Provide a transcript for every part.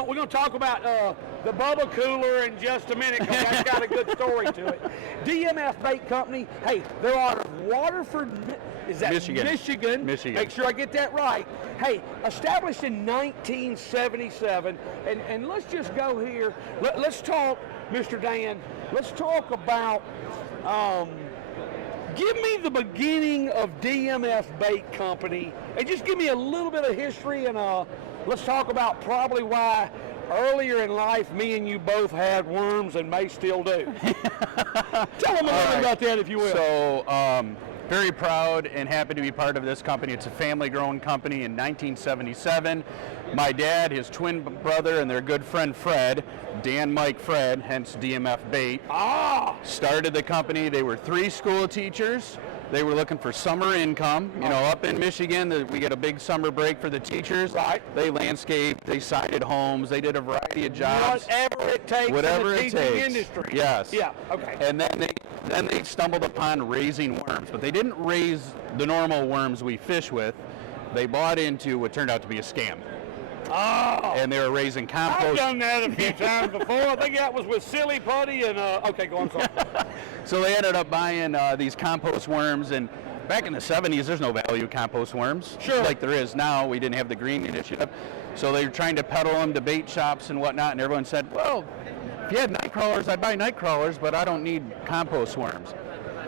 we're gonna talk about the Bubba Cooler in just a minute, because that's got a good story to it. DMF Bait Company, hey, they're out of Waterford, is that Michigan? Michigan. Make sure I get that right. Hey, established in 1977, and let's just go here. Let's talk, Mr. Dan, let's talk about, give me the beginning of DMF Bait Company, and just give me a little bit of history, and let's talk about probably why earlier in life me and you both had worms and may still do. Tell them a little bit about that, if you will. So, very proud and happy to be part of this company. It's a family-grown company in 1977. My dad, his twin brother, and their good friend Fred, Dan Mike Fred, hence DMF Bait, started the company. They were 3 school teachers. They were looking for summer income. You know, up in Michigan, we get a big summer break for the teachers. Right. They landscaped, they sided homes, they did a variety of jobs. Whatever it takes in the teaching industry. Yes. Yeah, okay. And then they stumbled upon raising worms, but they didn't raise the normal worms we fish with. They bought into what turned out to be a scam. Oh. And they were raising compost. I've done that a few times before. I think that was with Silly Putty and, okay, go on, sorry. So they ended up buying these compost worms, and back in the 70s, there's no value compost worms. Sure. Like there is now. We didn't have the green initiative. So they were trying to peddle them to bait shops and whatnot, and everyone said, well, if you had nightcrawlers, I'd buy nightcrawlers, but I don't need compost worms.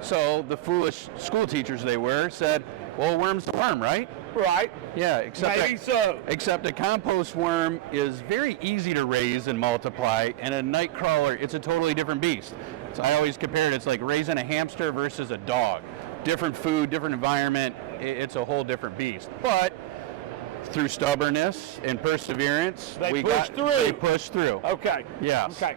So the foolish school teachers they were said, well, worm's a worm, right? Right. Yeah, except a compost worm is very easy to raise and multiply, and a nightcrawler, it's a totally different beast. So I always compare it, it's like raising a hamster versus a dog. Different food, different environment, it's a whole different beast. But through stubbornness and perseverance, they pushed through. Okay. Yes. Okay.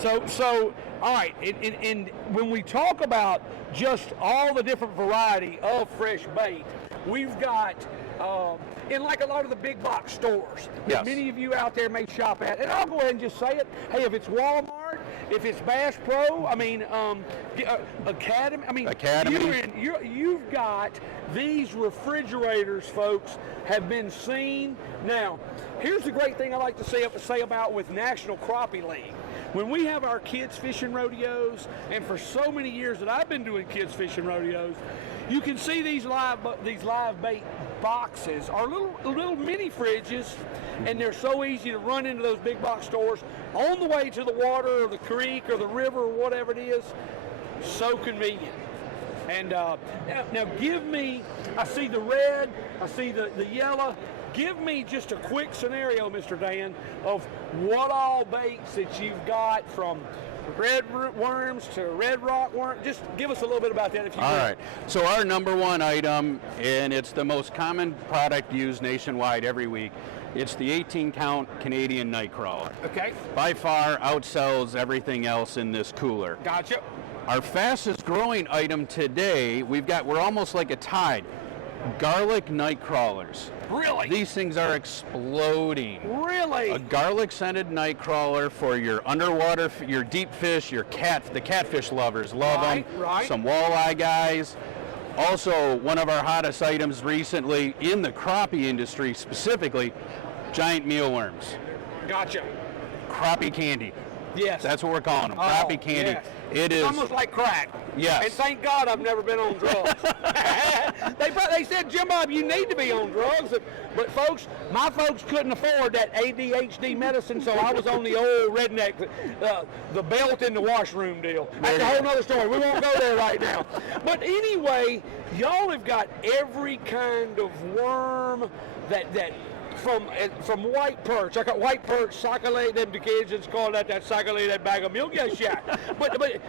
So, all right, and when we talk about just all the different variety of fresh bait, we've got, in like a lot of the big box stores that many of you out there may shop at, and I'll go ahead and just say it, hey, if it's Walmart, if it's Bass Pro, I mean, Academy, you've got these refrigerators, folks, have been seen. Now, here's the great thing I like to say about with National Crappie League. When we have our kids fishing rodeos, and for so many years that I've been doing kids fishing rodeos, you can see these live bait boxes are little mini fridges, and they're so easy to run into those big box stores on the way to the water or the creek or the river or whatever it is. So convenient. And now give me, I see the red, I see the yellow. Give me just a quick scenario, Mr. Dan, of what all baits that you've got, from red worms to red rock worm. Just give us a little bit about that, if you will. All right. So our number one item, and it's the most common product used nationwide every week, it's the 18-count Canadian nightcrawler. Okay. By far outsells everything else in this cooler. Gotcha. Our fastest growing item today, we're almost like a tide. Garlic nightcrawlers. Really? These things are exploding. Really? A garlic scented nightcrawler for your underwater, your deep fish, the catfish lovers love them. Right. Some walleye guys. Also, one of our hottest items recently in the crappie industry specifically, giant mealworms. Gotcha. Crappie candy. Yes. That's what we're calling them. Crappie candy. Yes. It is almost like crack. Yes. And thank God I've never been on drugs. They said, Jim Bob, you need to be on drugs. But folks, my folks couldn't afford that ADHD medicine, so I was on the old redneck, the belt in the washroom deal. That's a whole other story. We won't go there right now. But anyway, y'all have got every kind of worm that from white perch. I got white perch, cyclate them to kids, it's called that cyclate that bag of milk. Yes, yeah. But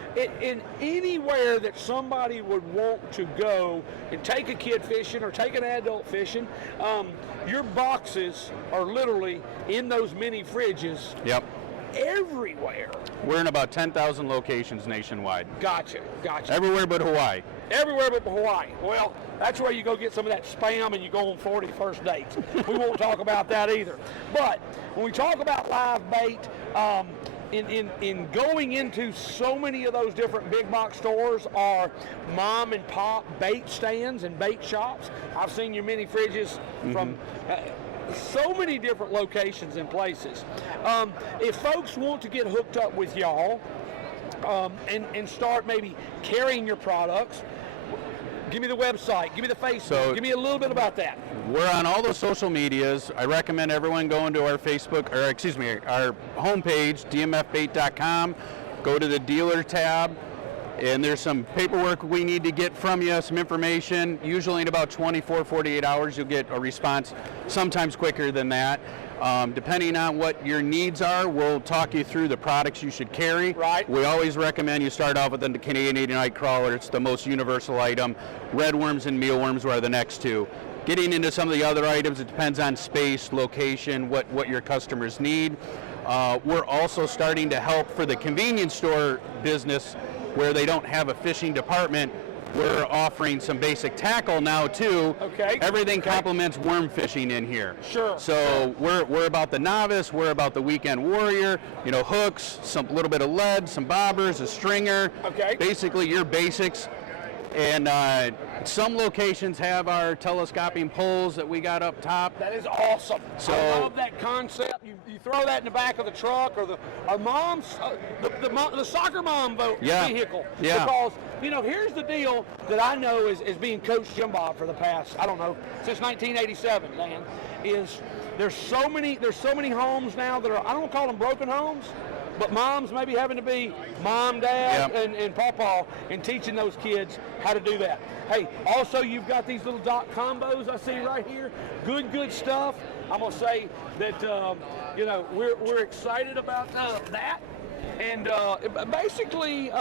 in anywhere that somebody would want to go and take a kid fishing or take an adult fishing, your boxes are literally in those mini fridges. Yep. Everywhere. We're in about 10,000 locations nationwide. Gotcha. Everywhere but Hawaii. Everywhere but Hawaii. Well, that's where you go get some of that spam and you go on 40 first dates. We won't talk about that either. But when we talk about live bait, in going into so many of those different big box stores are mom and pop bait stands and bait shops. I've seen your mini fridges from so many different locations and places. If folks want to get hooked up with y'all and start maybe carrying your products, give me the website, give me the Facebook, give me a little bit about that. We're on all the social medias. I recommend everyone going to our Facebook, or excuse me, our homepage, dmfbait.com. Go to the dealer tab, and there's some paperwork we need to get from you, some information. Usually in about 24, 48 hours, you'll get a response, sometimes quicker than that. Depending on what your needs are, we'll talk you through the products you should carry. Right. We always recommend you start off with the Canadian nightcrawler. It's the most universal item. Red worms and mealworms are the next two. Getting into some of the other items, it depends on space, location, what your customers need. We're also starting to help for the convenience store business where they don't have a fishing department. We're offering some basic tackle now too. Okay. Everything complements worm fishing in here. Sure. So we're about the novice, we're about the weekend warrior, you know, hooks, some little bit of lead, some bobbers, a stringer. Okay. Basically your basics. And some locations have our telescoping poles that we got up top. That is awesome. So, I love that concept. You throw that in the back of the truck or our mom's, the soccer mom vehicle. Yeah. Because, you know, here's the deal that I know is being Coach Jim Bob for the past, I don't know, since 1987, Dan, is there's so many homes now that are, I don't call them broken homes, but moms maybe having to be mom, dad, and pawpaw and teaching those kids how to do that. Hey, also you've got these little dot combos I see right here. Good stuff. I'm gonna say that you know, we're excited about that, and basically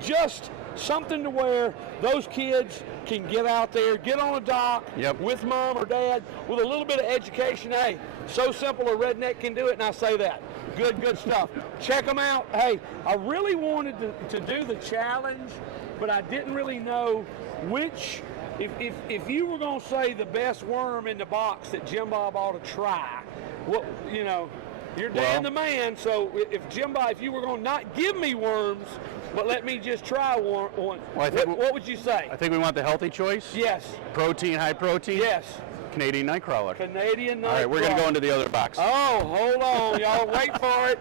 just something to where those kids can get out there, get on a dock with mom or dad with a little bit of education. Hey, so simple a redneck can do it, and I say that. Good stuff. Check them out. Hey, I really wanted to do the challenge, but I didn't really know which, if you were going to say the best worm in the box that Jim Bob ought to try, what, you know, you're Dan the man, so if Jim Bob, if you were going to not give me worms, but let me just try one, well, what would you say? I think we want the healthy choice. Yes. Protein, high protein. Yes. Canadian nightcrawler. Canadian nightcrawler. All right, we're going to go into the other box. Oh, hold on, y'all. Wait for it.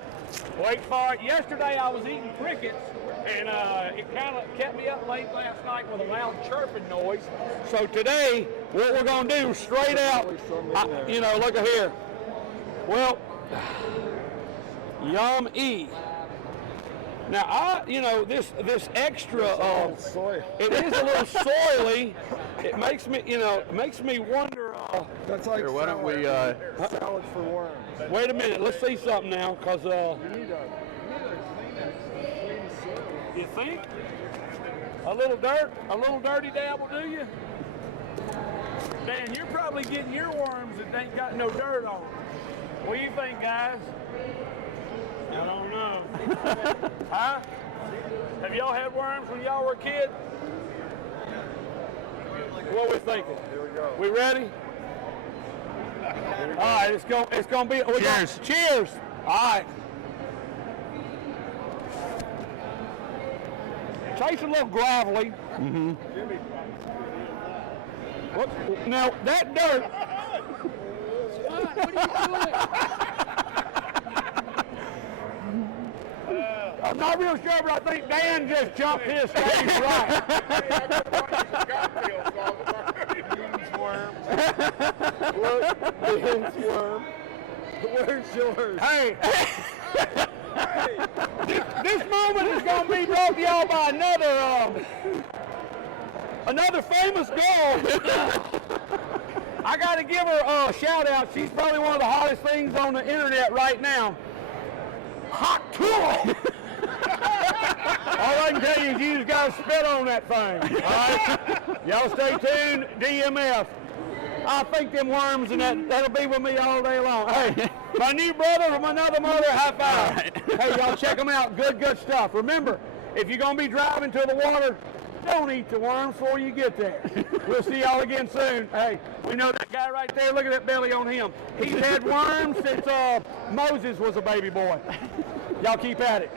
Wait for it. Yesterday I was eating crickets, and it kind of kept me up late last night with a loud chirping noise. So today, what we're going to do, straight out, you know, look at here. Well, yum-y. Now, you know, this extra, it is a little soily. It makes me, you know, wonder. That's like here, why don't we, salad for worms. Wait a minute, let's see something now, because, you think? A little dirty dab will do you? Dan, you're probably getting your worms that ain't got no dirt on them. What do you think, guys? I don't know. Huh? Have y'all had worms when y'all were a kid? What we thinking? Here we go. We ready? All right, it's gonna be. Cheers. Cheers. All right. Tastes a little gravelly. Mm-hmm. What? Now that dirt. What are you doing? I'm not real sure, but I think Dan just jumped his stage right. Look, Dan's worm. Where's yours? Hey, this moment is going to be brought to y'all by another famous girl. I got to give her a shout out. She's probably one of the hottest things on the internet right now. Hot tool. All I can tell you is you just got to spit on that thing. All right? Y'all stay tuned. DMF. I think them worms and that'll be with me all day long. Hey, my new brother from another mother, high five. Right. Hey, y'all check them out. Good stuff. Remember, if you're going to be driving to the water, don't eat the worms before you get there. We'll see y'all again soon. Hey, we know that guy right there. Look at that belly on him. He's had worms since Moses was a baby boy. Y'all keep at it.